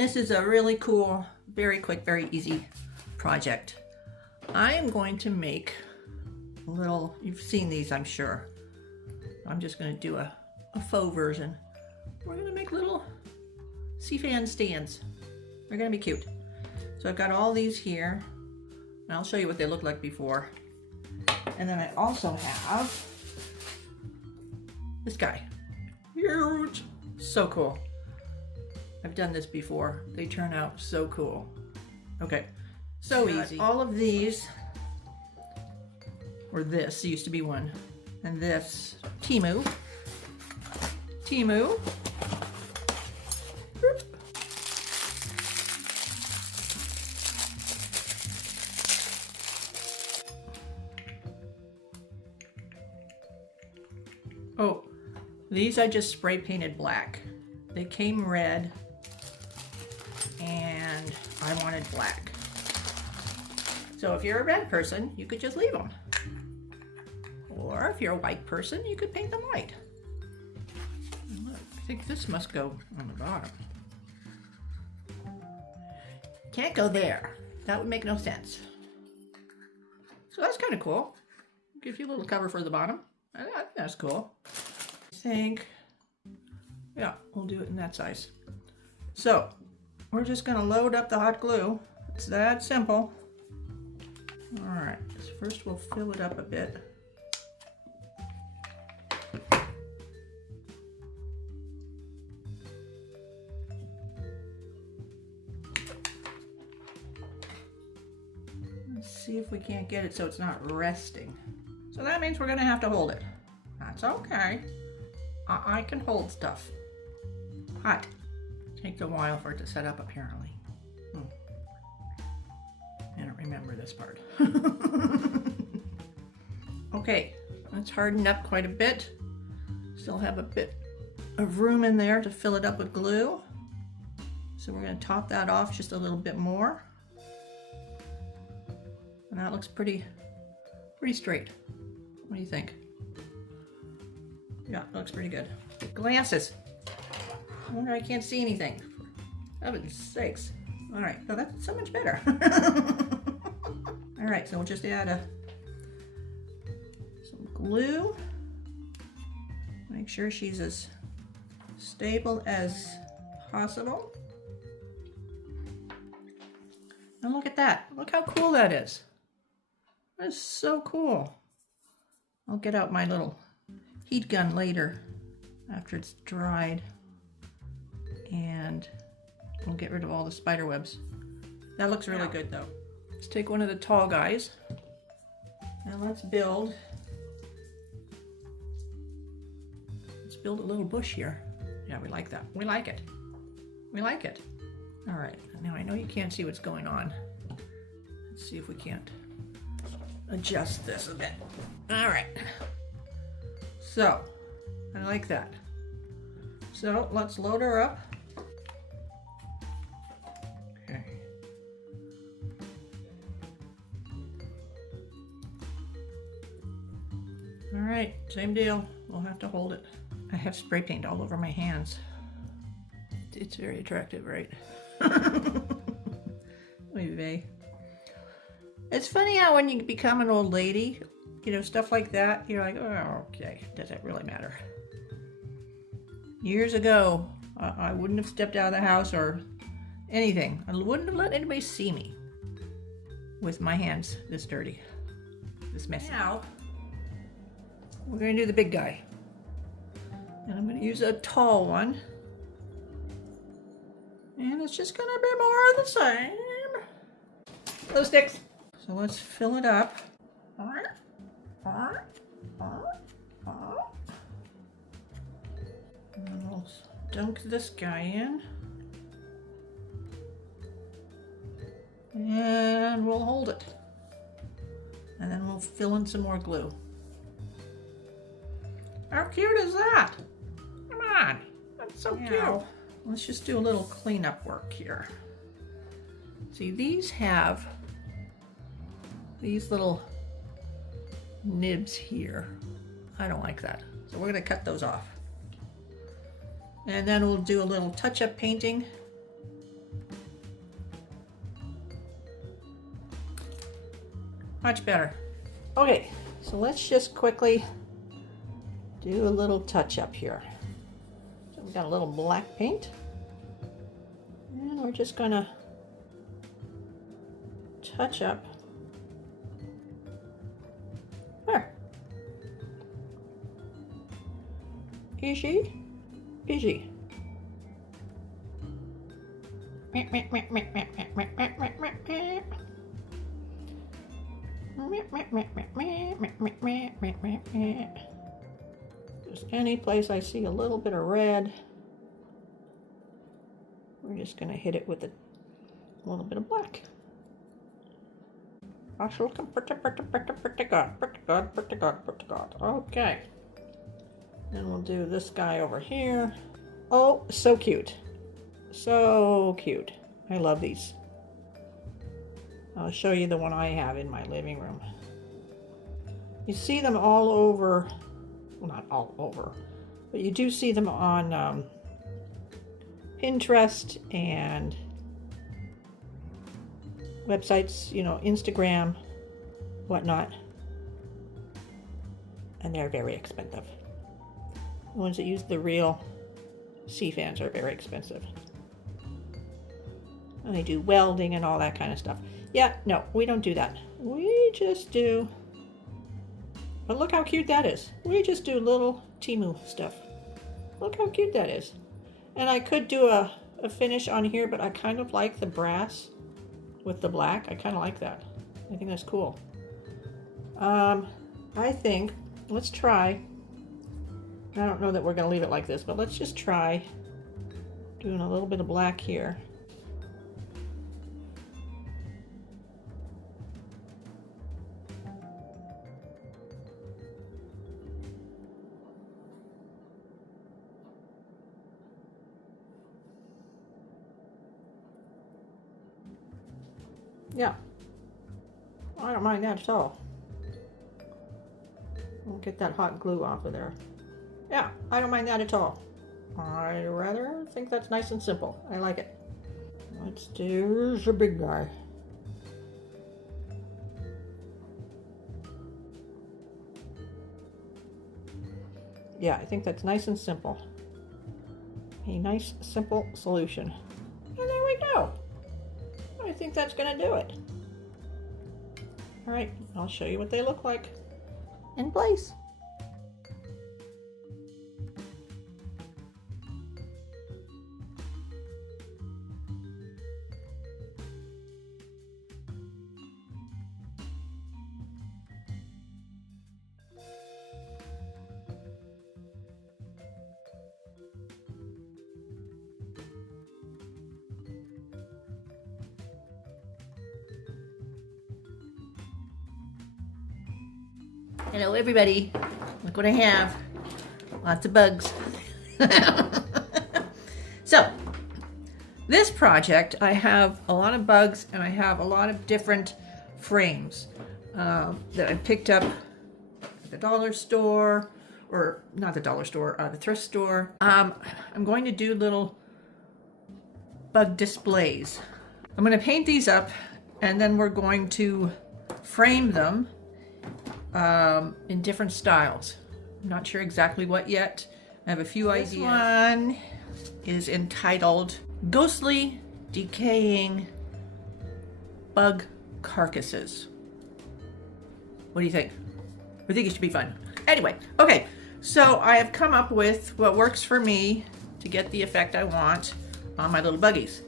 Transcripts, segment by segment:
This is a really cool, very quick, very easy project. I am going to make a little, you've seen these, I'm sure. I'm just going to do a faux version. We're going to make little sea fan stands. They're going to be cute. So I've got all these here, and I'll show you what they look like before. And then I also have this guy. Huge. So cool. I've done this before. They turn out so cool. Okay, so easy. All of these, or this used to be one, and this Temu. Oh, these I just spray painted black. They came red, and I wanted black. So if you're a red person, you could just leave them. Or if you're a white person, you could paint them white. Look, I think this must go on the bottom. Can't go there. That would make no sense. So that's kind of cool. Gives you a little cover for the bottom. That's cool. I think, yeah, we'll do it in that size. So we're just gonna load up the hot glue. It's that simple. All right, so first we'll fill it up a bit. Let's see if we can't get it so it's not resting. So that means we're gonna have to hold it. That's okay. I can hold stuff. Hot. Takes a while for it to set up, apparently. I don't remember this part. Okay, it's hardened up quite a bit. Still have a bit of room in there to fill it up with glue. So we're going to top that off just a little bit more. And that looks pretty straight. What do you think? Yeah, looks pretty good. Glasses. I wonder I can't see anything. For heaven's sakes. All right, so that's so much better. All right, so we'll just add some glue. Make sure she's as stable as possible. And look at that. Look how cool that is. That is so cool. I'll get out my little heat gun later after it's dried, and we'll get rid of all the spider webs. That looks really good though. Let's take one of the tall guys and let's build a little bush here. Yeah, we like that. We like it. We like it. All right, now I know you can't see what's going on. Let's see if we can't adjust this a bit. All right. So, I like that. So, let's load her up. Okay. All right, same deal. We'll have to hold it. I have spray paint all over my hands. It's very attractive, right? Oy vey. It's funny how when you become an old lady, you know, stuff like that, you're like, oh, okay, does it really matter? Years ago, I wouldn't have stepped out of the house or anything. I wouldn't have let anybody see me with my hands this dirty, this messy. Now, we're going to do the big guy. And I'm going to use a tall one. And it's just going to be more of the same. Glue sticks. So let's fill it up. And we'll dunk this guy in. And we'll hold it. And then we'll fill in some more glue. How cute is that? Come on, that's so cute. Let's just do a little cleanup work here. See, these have these little nibs here. I don't like that. So we're gonna cut those off. And then we'll do a little touch-up painting Much better. Okay, so let's just quickly do a little touch up here. So we've got a little black paint. And we're just gonna touch up there. Easy, easy. Just any place I see a little bit of red, we're just going to hit it with a little bit of black. Okay. And we'll do this guy over here. Oh, so cute. So cute. I love these. I'll show you the one I have in my living room. You see them all over, well, not all over, but you do see them on Pinterest and websites, you know, Instagram, whatnot. And they're very expensive. The ones that use the real sea fans are very expensive. And they do welding and all that kind of stuff. Yeah, no, we don't do that. We just do, but look how cute that is. We just do little Temu stuff. Look how cute that is. And I could do a finish on here, but I kind of like the brass with the black. I kind of like that. I think that's cool. I think, let's try, I don't know that we're going to leave it like this, but let's just try doing a little bit of black here. Yeah, I don't mind that at all. We'll get that hot glue off of there. Yeah, I don't mind that at all. I rather think that's nice and simple. I like it. Let's do the big guy. Yeah, I think that's nice and simple. A nice, simple solution. And there we go. I think that's going to do it. All right, I'll show you what they look like in place. Hello everybody, look what I have, lots of bugs. So, this project, I have a lot of bugs and I have a lot of different frames that I picked up at the dollar store, or not the dollar store, the thrift store. I'm going to do little bug displays. I'm going to paint these up and then we're going to frame them in different styles. I'm not sure exactly what yet. I have a few ideas. This one is entitled Ghostly Decaying Bug Carcasses. What do you think? I think it should be fun. Anyway, okay, so I have come up with what works for me to get the effect I want on my little buggies.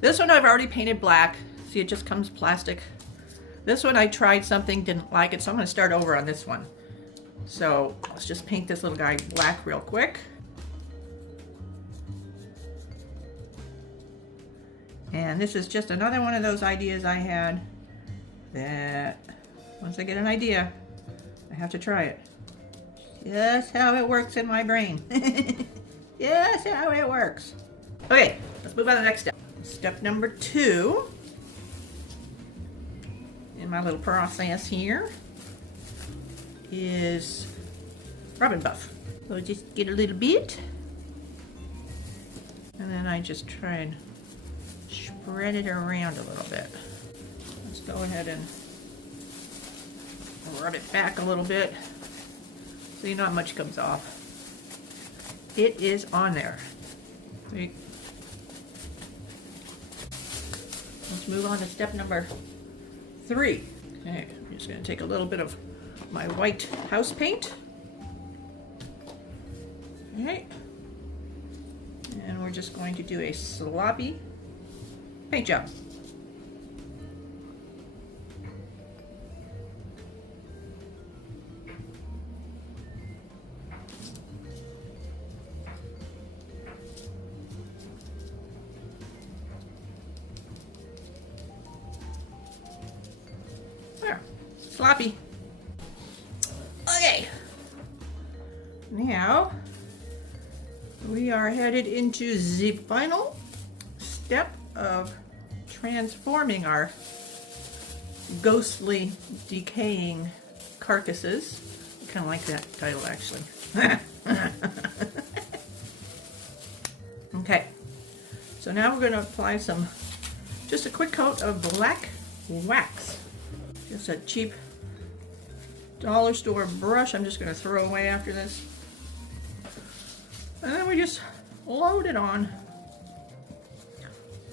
This one I've already painted black. See, it just comes plastic. This one I tried something, didn't like it, so I'm going to start over on this one. So let's just paint this little guy black real quick. And this is just another one of those ideas I had that once I get an idea, I have to try it. Just how it works in my brain. Just how it works. Okay, let's move on to the next step. Step number 2. In my little process here is Robin buff. So just get a little bit and then I just try and spread it around a little bit. Let's go ahead and Rub it back a little bit so not much comes off. It is on there. See? Let's move on to step number 3. Okay, I'm just going to take a little bit of my white house paint. Okay. And we're just going to do a sloppy paint job. There, sloppy. Okay. Now we are headed into the final step of transforming our ghostly decaying carcasses. I kind of like that title actually. Okay, so now we're going to apply just a quick coat of black wax. Just a cheap dollar store brush I'm just going to throw away after this. And then we just load it on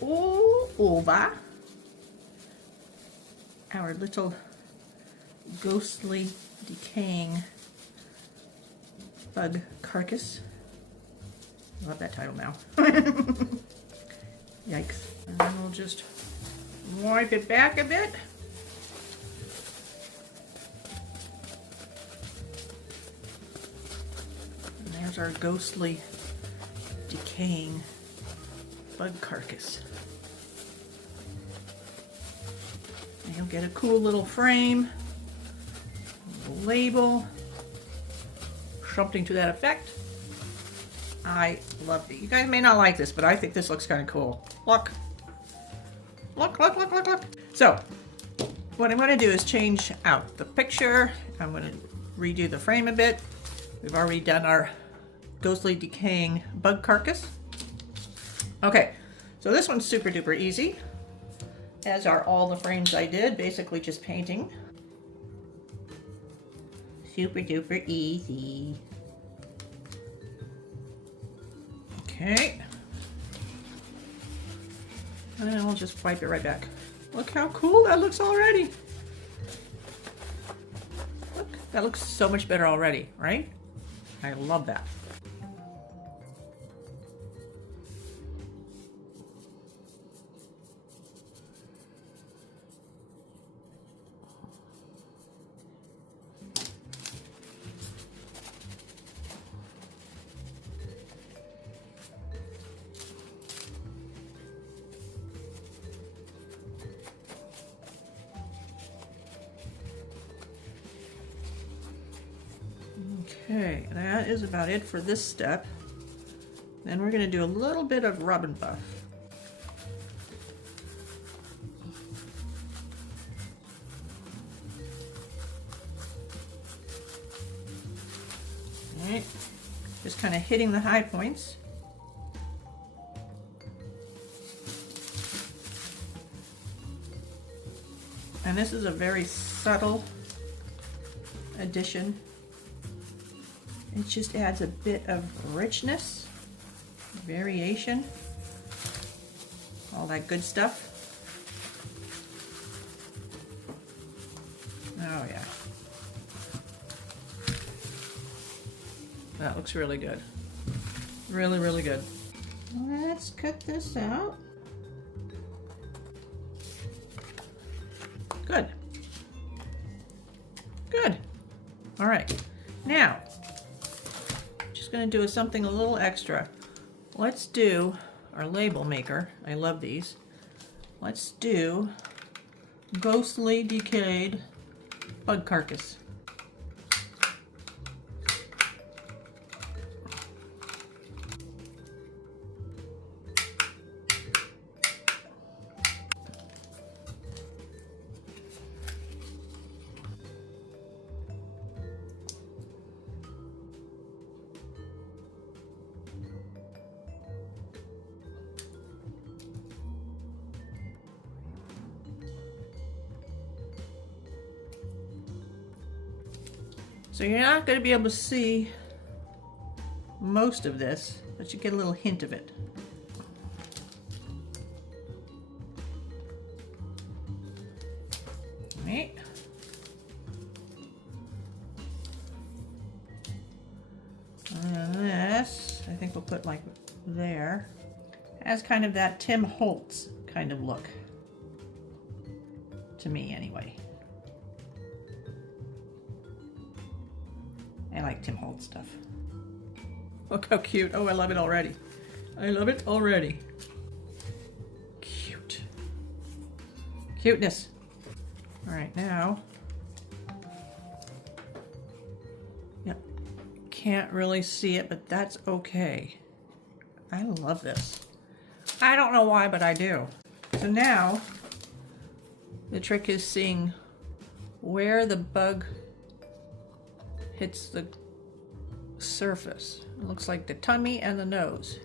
all over our little ghostly decaying bug carcass. I love that title now. Yikes. And then we'll just wipe it back a bit. And there's our ghostly decaying bug carcass. And you'll get a cool little frame, a label, something to that effect. I love it. You guys may not like this, but I think this looks kind of cool. Look. Look, look, look, look, look. So, what I'm going to do is change out the picture. I'm going to redo the frame a bit. We've already done our ghostly decaying bug carcass. Okay, so this one's super duper easy, as are all the frames I did, basically just painting. Super duper easy. Okay. And then we'll just wipe it right back. Look how cool that looks already. Look, that looks so much better already, right? I love that. Okay, that is about it for this step. Then we're going to do a little bit of rub and buff. Alright, just kind of hitting the high points. And this is a very subtle addition. It just adds a bit of richness, variation, all that good stuff. Oh yeah. That looks really good. Really, really good. Let's cut this out. Good. Good. All right. Now, going to do something a little extra. Let's do our label maker. I love these. Let's do ghostly decayed bug carcass. So you're not going to be able to see most of this, but you get a little hint of it. Right. And this, I think we'll put like there. Has kind of that Tim Holtz kind of look. To me, anyway. I like Tim Holtz stuff. Look how cute. Oh, I love it already. I love it already. Cute. Cuteness. All right, now. Yep. Can't really see it, but that's okay. I love this. I don't know why, but I do. So now, the trick is seeing where the bug hits the surface. It looks like the tummy and the nose.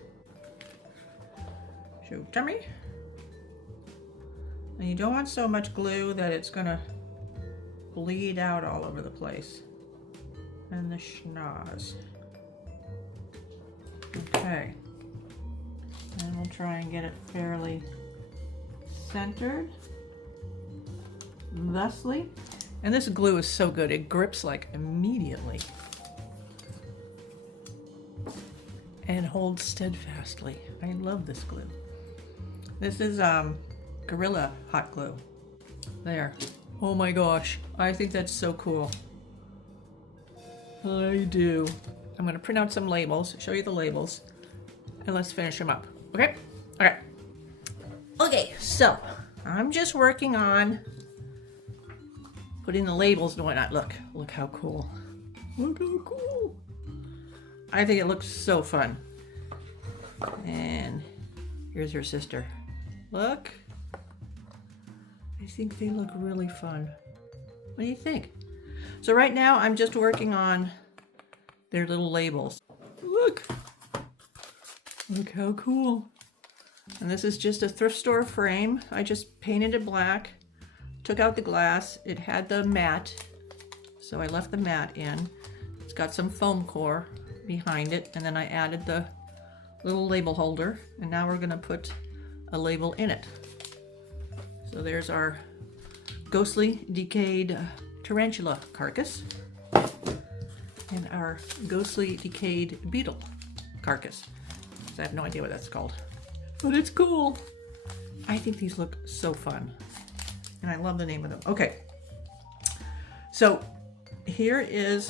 So tummy. And you don't want so much glue that it's gonna bleed out all over the place. And the schnoz. Okay. And we'll try and get it fairly centered. Thusly. And this glue is so good, it grips like immediately. And holds steadfastly. I love this glue. This is Gorilla hot glue. There. Oh my gosh, I think that's so cool. I do. I'm gonna print out some labels, show you the labels, and let's finish them up. Okay? Okay. Okay, so I'm just working on putting the labels and whatnot. Look how cool. Look how cool. I think it looks so fun. And here's her sister. Look. I think they look really fun. What do you think? So right now I'm just working on their little labels. Look. Look how cool. And this is just a thrift store frame. I just painted it black. Took out the glass. It had the mat, so I left the mat in. It's got some foam core behind it, and then I added the little label holder, and now we're going to put a label in it. So there's our ghostly decayed tarantula carcass and our ghostly decayed beetle carcass. So I have no idea what that's called, but it's cool. I think these look so fun. And I love the name of them. Okay, so here is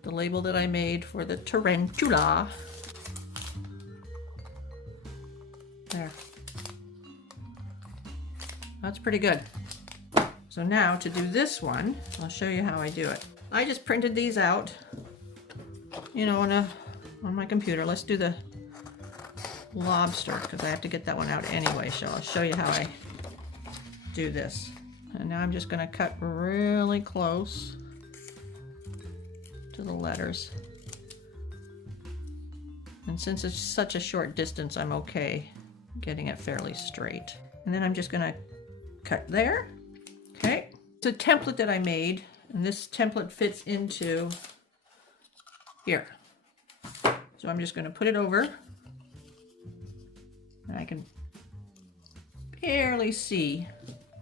the label that I made for the tarantula. There. That's pretty good. So now to do this one, I'll show you how I do it. I just printed these out, you know, on my computer. Let's do the lobster because I have to get that one out anyway. So I'll show you how I do this. And now I'm just going to cut really close to the letters. And since it's such a short distance, I'm okay getting it fairly straight. And then I'm just going to cut there. Okay. It's a template that I made, and this template fits into here. So I'm just going to put it over, and I can barely see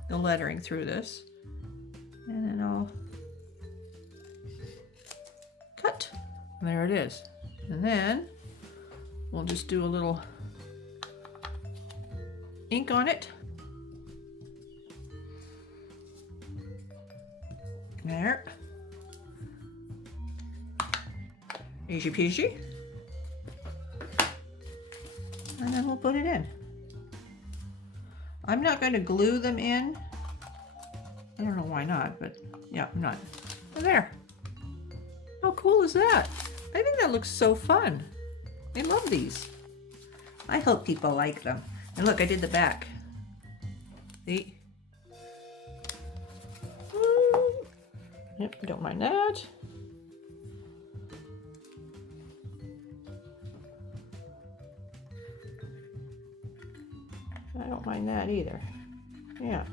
the lettering through this, and then I'll cut. And there it is. And then we'll just do a little ink on it. There. Easy peasy. And then we'll put it in. I'm not going to glue them in. I don't know why not, but yeah, I'm not. And there. How cool is that? I think that looks so fun. I love these. I hope people like them. And look, I did the back. See? Yep, don't mind that. I don't mind that either. Yeah.